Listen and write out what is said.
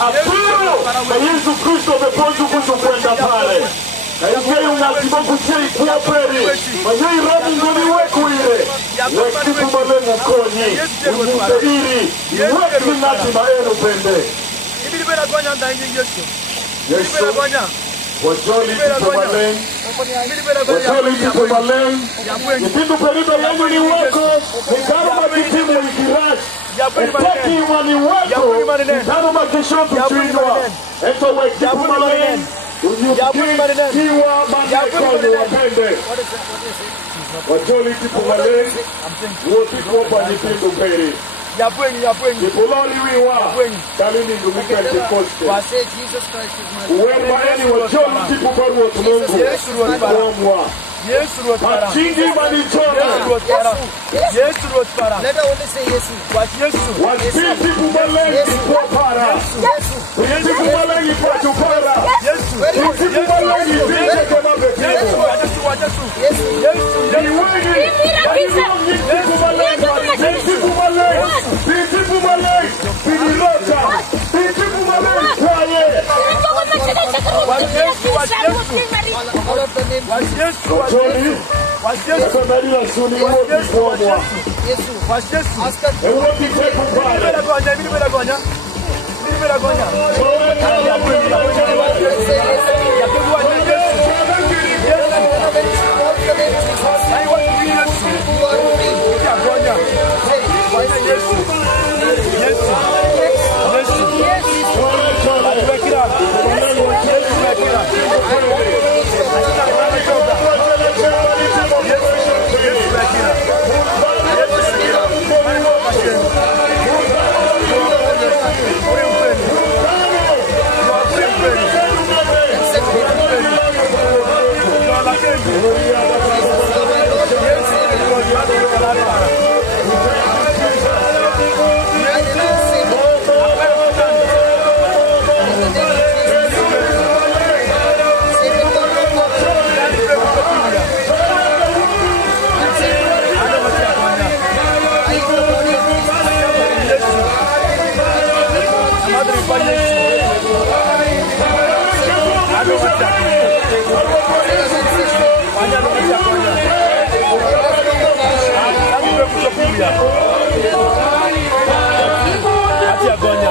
apiro na Yesu Kristo ameponju kukwenda pale. Kaingia unazima kuchei kwa peri. Mayai rami ngoni weku ile. Wekipu male mkonyi. Uniteiri. Weku nati maero pende. Ibiribera gwanya ndangi Yesu. Yesu. Wajoli tumaleng. Wajoli tumaleng. Itindu perido yangu ni wako. Nikaro makitimu ikirashi. Epeki wani wako. Nikaro makishotu tuinua. Eto wekipu maleng. Kiwa manekoni wapende. Wajoli tumaleng. Wote kwa nitindu peri. Nipololi wiwa. Kalini ndumika Pentecoste. Uwema eni wajoli tipu paruwa tumungu. Kuamwa. Machingi manichona. Yesu rotpara. Let her only say yes. Wajiti kumalengi kwa para. Wajiti kumalengi kwa chupara. Wajiti kumalengi vile kama bekimu. Ni wengi. Wajiti kumalengi. Wajiti kumalengi. Wajiti kumalengi. Pinilota. Wajiti kumalengi kwaye. Wajoli. Wajoli suni wote kuamwa. Wote tekupale. Atia gonya.